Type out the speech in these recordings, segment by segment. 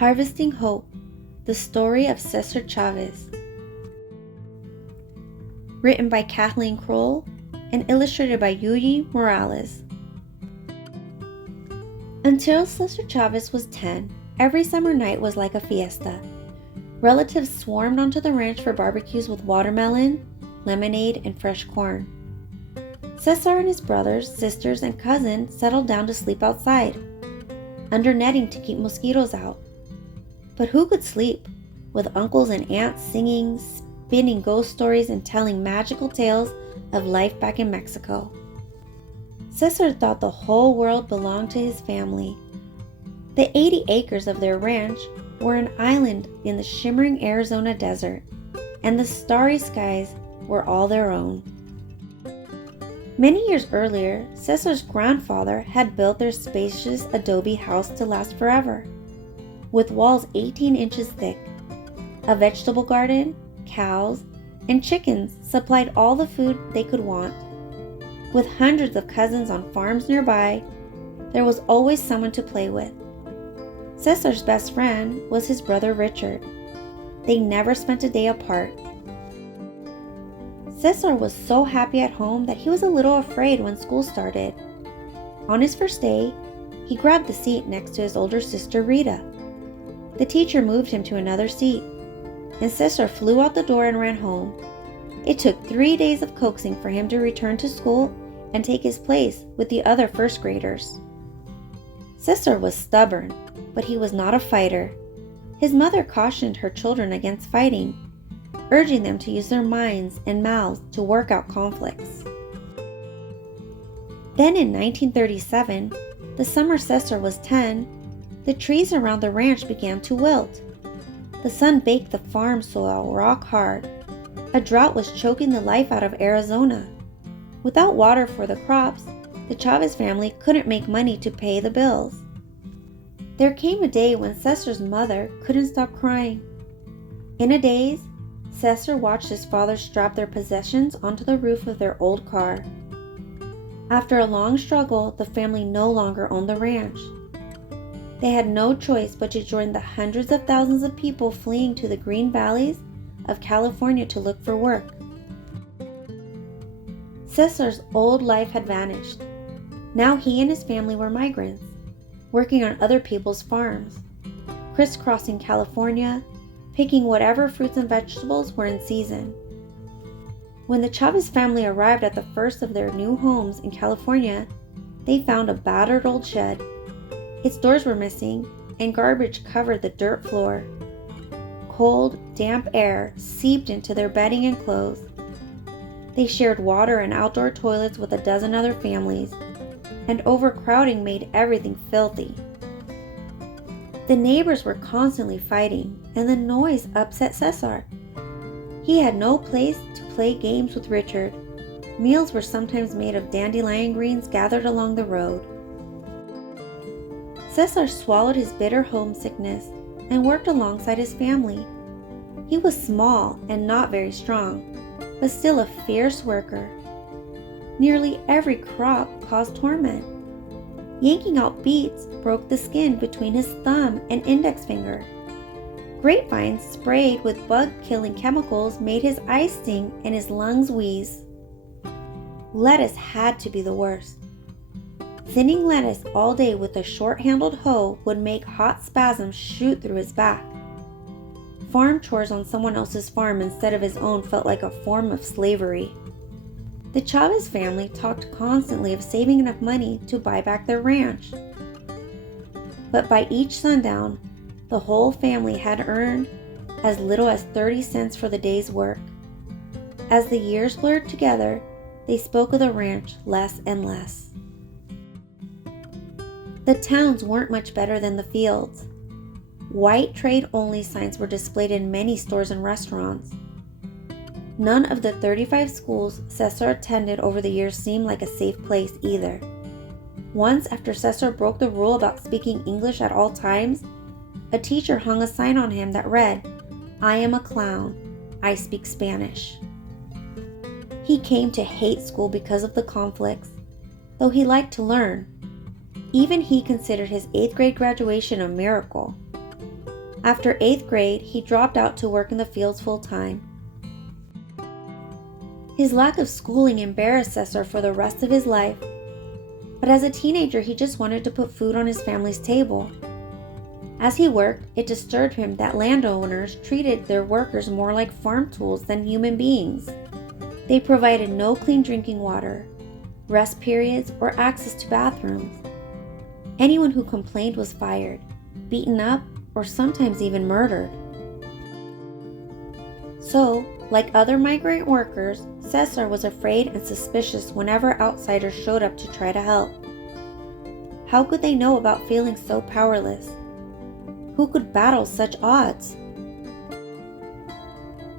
Harvesting Hope, the story of Cesar Chavez. Written by Kathleen Kroll and illustrated by Yuyi Morales. Until Cesar Chavez was 10, every summer night was like a fiesta. Relatives swarmed onto the ranch for barbecues with watermelon, lemonade, and fresh corn. Cesar and his brothers, sisters, and cousin settled down to sleep outside, under netting to keep mosquitoes out. But who could sleep, with uncles and aunts singing, spinning ghost stories, and telling magical tales of life back in Mexico? Cesar thought the whole world belonged to his family. The 80 acres of their ranch were an island in the shimmering Arizona desert, and the starry skies were all their own. Many years earlier, Cesar's grandfather had built their spacious adobe house to last forever, with walls 18 inches thick. A vegetable garden, cows, and chickens supplied all the food they could want. With hundreds of cousins on farms nearby, there was always someone to play with. Cesar's best friend was his brother Richard. They never spent a day apart. Cesar was so happy at home that he was a little afraid when school started. On his first day, he grabbed the seat next to his older sister Rita. The teacher moved him to another seat, and Cesar flew out the door and ran home. It took 3 days of coaxing for him to return to school and take his place with the other first graders. Cesar was stubborn, but he was not a fighter. His mother cautioned her children against fighting, urging them to use their minds and mouths to work out conflicts. Then in 1937, the summer Cesar was 10, the trees around the ranch began to wilt. The sun baked the farm soil rock hard. A drought was choking the life out of Arizona. Without water for the crops, the Chavez family couldn't make money to pay the bills. There came a day when Cesar's mother couldn't stop crying. In a daze, Cesar watched his father strap their possessions onto the roof of their old car. After a long struggle, the family no longer owned the ranch. They had no choice but to join the hundreds of thousands of people fleeing to the green valleys of California to look for work. Cesar's old life had vanished. Now he and his family were migrants, working on other people's farms, crisscrossing California, picking whatever fruits and vegetables were in season. When the Chavez family arrived at the first of their new homes in California, they found a battered old shed. Its doors were missing, and garbage covered the dirt floor. Cold, damp air seeped into their bedding and clothes. They shared water and outdoor toilets with a dozen other families, and overcrowding made everything filthy. The neighbors were constantly fighting, and the noise upset Cesar. He had no place to play games with Richard. Meals were sometimes made of dandelion greens gathered along the road. Cesar swallowed his bitter homesickness and worked alongside his family. He was small and not very strong, but still a fierce worker. Nearly every crop caused torment. Yanking out beets broke the skin between his thumb and index finger. Grapevines sprayed with bug-killing chemicals made his eyes sting and his lungs wheeze. Lettuce had to be the worst. Thinning lettuce all day with a short-handled hoe would make hot spasms shoot through his back. Farm chores on someone else's farm instead of his own felt like a form of slavery. The Chavez family talked constantly of saving enough money to buy back their ranch. But by each sundown, the whole family had earned as little as 30 cents for the day's work. As the years blurred together, they spoke of the ranch less and less. The towns weren't much better than the fields. White trade-only signs were displayed in many stores and restaurants. None of the 35 schools Cesar attended over the years seemed like a safe place either. Once, after Cesar broke the rule about speaking English at all times, a teacher hung a sign on him that read, "I am a clown. I speak Spanish." He came to hate school because of the conflicts, though he liked to learn. Even he considered his 8th grade graduation a miracle. After 8th grade, he dropped out to work in the fields full-time. His lack of schooling embarrassed Cesar for the rest of his life, but as a teenager he just wanted to put food on his family's table. As he worked, it disturbed him that landowners treated their workers more like farm tools than human beings. They provided no clean drinking water, rest periods, or access to bathrooms. Anyone who complained was fired, beaten up, or sometimes even murdered. So, like other migrant workers, Cesar was afraid and suspicious whenever outsiders showed up to try to help. How could they know about feeling so powerless? Who could battle such odds?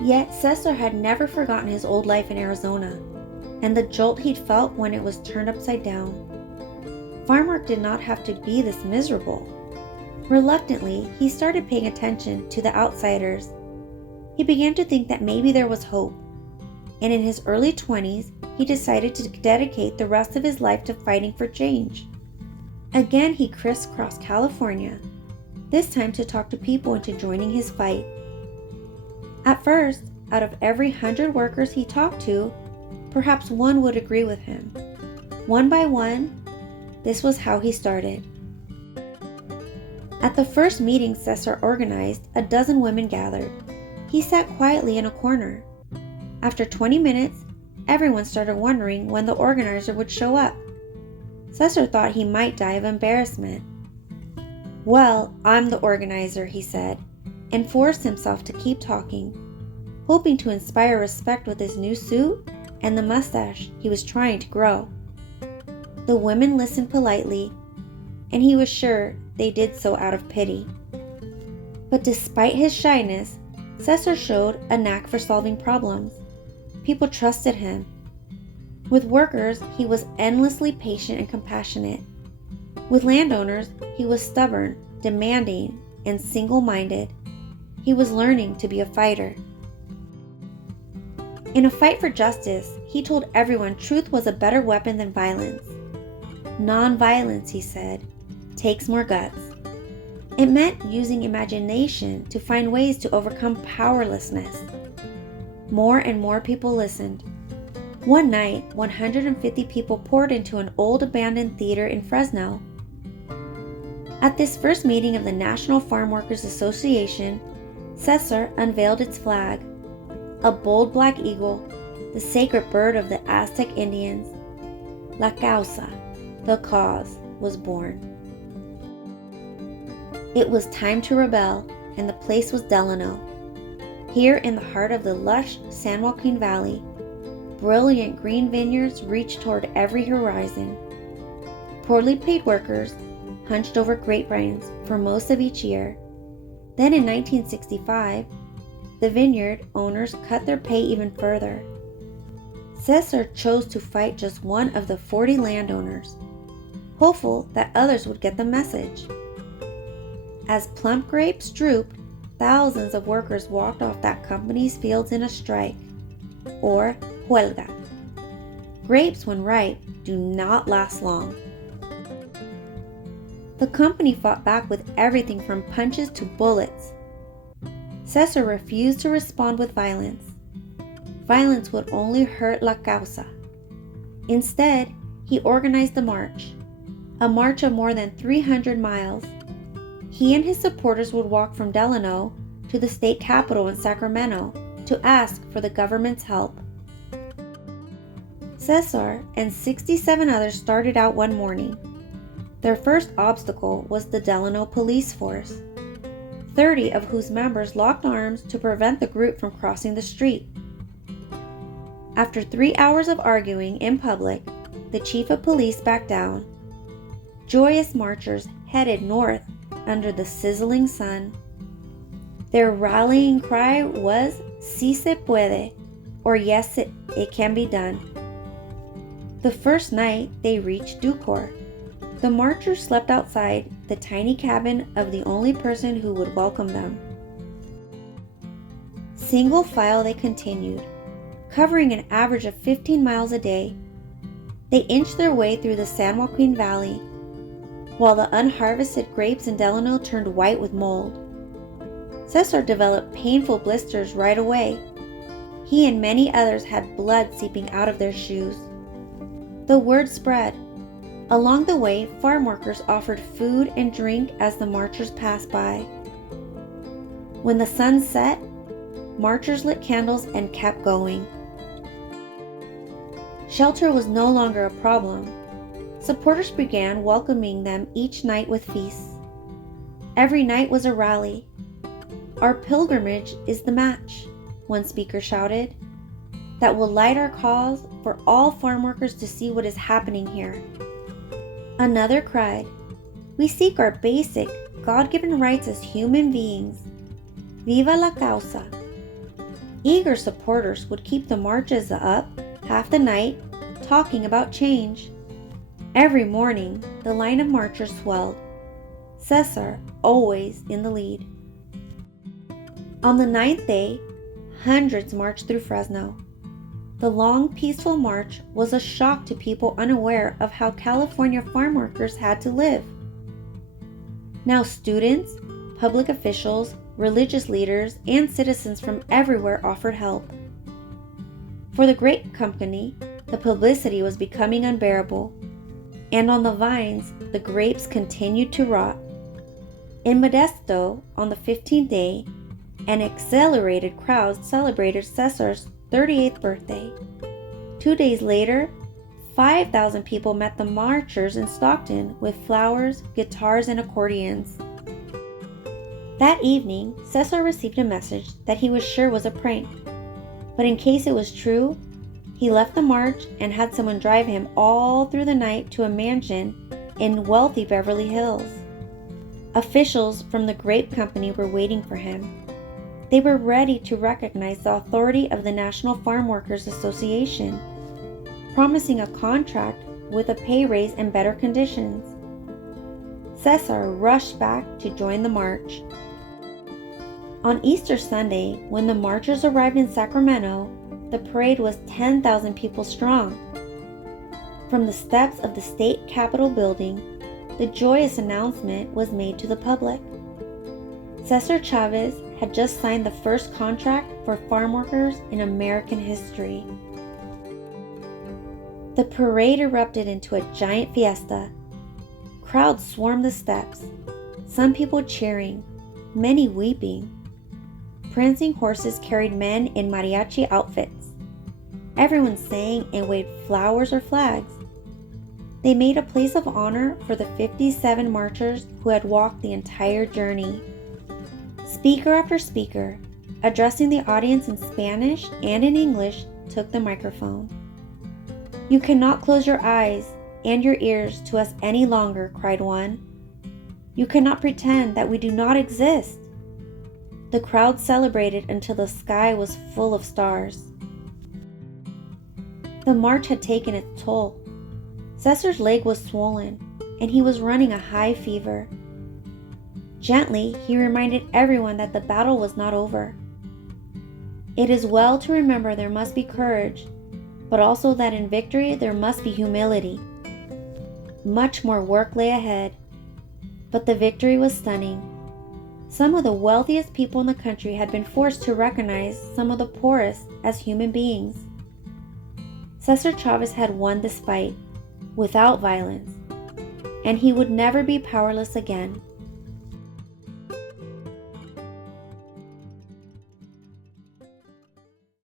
Yet Cesar had never forgotten his old life in Arizona, and the jolt he'd felt when it was turned upside down. Farm work did not have to be this miserable. Reluctantly, he started paying attention to the outsiders. He began to think that maybe there was hope, and in his early 20s, he decided to dedicate the rest of his life to fighting for change. Again, he crisscrossed California, this time to talk to people into joining his fight. At first, out of every 100 workers he talked to, perhaps one would agree with him. One by one, this was how he started. At the first meeting Cesar organized, a dozen women gathered. He sat quietly in a corner. After 20 minutes, everyone started wondering when the organizer would show up. Cesar thought he might die of embarrassment. "Well, I'm the organizer," he said, and forced himself to keep talking, hoping to inspire respect with his new suit and the mustache he was trying to grow. The women listened politely, and he was sure they did so out of pity. But despite his shyness, Cesar showed a knack for solving problems. People trusted him. With workers, he was endlessly patient and compassionate. With landowners, he was stubborn, demanding, and single-minded. He was learning to be a fighter. In a fight for justice, he told everyone truth was a better weapon than violence. Non-violence, he said, takes more guts. It meant using imagination to find ways to overcome powerlessness. More and more people listened. One night, 150 people poured into an old abandoned theater in Fresno. At this first meeting of the National Farm Workers Association, Cesar unveiled its flag. A bold black eagle, the sacred bird of the Aztec Indians. La causa, the cause, was born. It was time to rebel, and the place was Delano. Here in the heart of the lush San Joaquin Valley, brilliant green vineyards reached toward every horizon. Poorly paid workers hunched over grapevines for most of each year. Then in 1965, the vineyard owners cut their pay even further. Cesar chose to fight just one of the 40 landowners, hopeful that others would get the message. As plump grapes drooped, thousands of workers walked off that company's fields in a strike, or huelga. Grapes, when ripe, do not last long. The company fought back with everything from punches to bullets. Cesar refused to respond with violence. Violence would only hurt La Causa. Instead, he organized a march of more than 300 miles. He and his supporters would walk from Delano to the state capitol in Sacramento to ask for the government's help. Cesar and 67 others started out one morning. Their first obstacle was the Delano police force, 30 of whose members locked arms to prevent the group from crossing the street. After 3 hours of arguing in public, the chief of police backed down. Joyous marchers headed north under the sizzling sun. Their rallying cry was "Si se puede," or "Yes, it can be done." The first night, they reached Ducor. The marchers slept outside the tiny cabin of the only person who would welcome them. Single file they continued, covering an average of 15 miles a day. They inched their way through the San Joaquin Valley, while the unharvested grapes in Delano turned white with mold. Cesar developed painful blisters right away. He and many others had blood seeping out of their shoes. The word spread. Along the way, farm workers offered food and drink as the marchers passed by. When the sun set, marchers lit candles and kept going. Shelter was no longer a problem. Supporters began welcoming them each night with feasts. Every night was a rally. "Our pilgrimage is the match," one speaker shouted, "that will light our cause for all farm workers to see what is happening here." Another cried, "We seek our basic, God-given rights as human beings. Viva la causa!" Eager supporters would keep the marches up half the night, talking about change. Every morning, the line of marchers swelled, Cesar always in the lead. On the 9th day, hundreds marched through Fresno. The long, peaceful march was a shock to people unaware of how California farm workers had to live. Now students, public officials, religious leaders, and citizens from everywhere offered help. For the grape company, the publicity was becoming unbearable, and on the vines, the grapes continued to rot. In Modesto, on the 15th day, an accelerated crowd celebrated Cesar's 38th birthday. 2 days later, 5,000 people met the marchers in Stockton with flowers, guitars, and accordions. That evening, Cesar received a message that he was sure was a prank. But in case it was true, he left the march and had someone drive him all through the night to a mansion in wealthy Beverly Hills. Officials from the grape company were waiting for him. They were ready to recognize the authority of the National Farm Workers Association, promising a contract with a pay raise and better conditions. Cesar rushed back to join the march. On Easter Sunday, when the marchers arrived in Sacramento, the parade was 10,000 people strong. From the steps of the state capitol building, the joyous announcement was made to the public. Cesar Chavez had just signed the first contract for farm workers in American history. The parade erupted into a giant fiesta. Crowds swarmed the steps, some people cheering, many weeping. Prancing horses carried men in mariachi outfits. Everyone sang and waved flowers or flags. They made a place of honor for the 57 marchers who had walked the entire journey. Speaker after speaker, addressing the audience in Spanish and in English, took the microphone. "You cannot close your eyes and your ears to us any longer," cried one. "You cannot pretend that we do not exist." The crowd celebrated until the sky was full of stars. The march had taken its toll. Cesar's leg was swollen, and he was running a high fever. Gently, he reminded everyone that the battle was not over. It is well to remember there must be courage, but also that in victory there must be humility. Much more work lay ahead, but the victory was stunning. Some of the wealthiest people in the country had been forced to recognize some of the poorest as human beings. Cesar Chavez had won this fight, without violence, and he would never be powerless again.